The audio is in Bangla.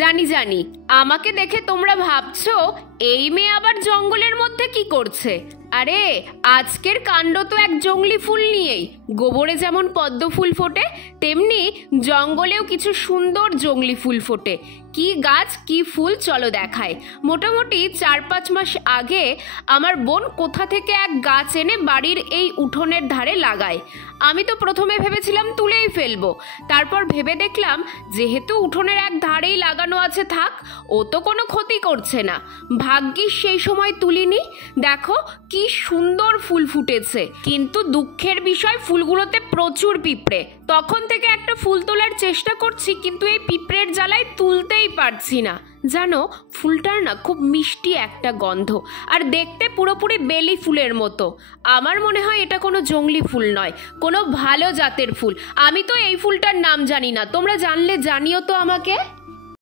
জানি জানি, আমাকে দেখে তোমরা ভাবছো এই মেয়ে আবার জঙ্গলের মধ্যে কি করছে। আরে আজকের কাণ্ড তো এক জংলি ফুল নিয়েই। গোবরে যেমন পদ্ম ফুল ফোটে, তেমনি জঙ্গলেও কিছু সুন্দর জংলি ফুল ফোটে। কি গাছ কি ফুল চলো দেখায়। মোটামুটি 4-5 মাস আগে আমার বোন কোথা থেকে এক গাছ এনে বাড়ির এই উঠোনের ধারে লাগায়। আমি তো প্রথমে ভেবেছিলাম তুলেই ফেলবো, তারপর ভেবে দেখলাম যেহেতু উঠোনের এক ধারেই লাগানো আছে, থাক, ও তো কোনো ক্ষতি করছে না। ভাগ্যিস সেই সময় তুলিনি। দেখো কি সুন্দর ফুল ফুটেছে, কিন্তু দুঃখের বিষয় ফুলগুলোতে প্রচুর পিঁপড়ে। তখন থেকে একটা ফুল তোলার চেষ্টা করছি, কিন্তু এই পিঁপড়ের জ্বালায় তুলতেই পারছি না। জানো, ফুলটার না খুব মিষ্টি একটা গন্ধ, আর দেখতে পুরোপুরি বেলি ফুলের মতো। আমার মনে হয় এটা কোনো জংলি ফুল নয়, কোনো ভালো জাতের ফুল। আমি তো এই ফুলটার নাম জানি না, তোমরা জানলে জানিও তো আমাকে।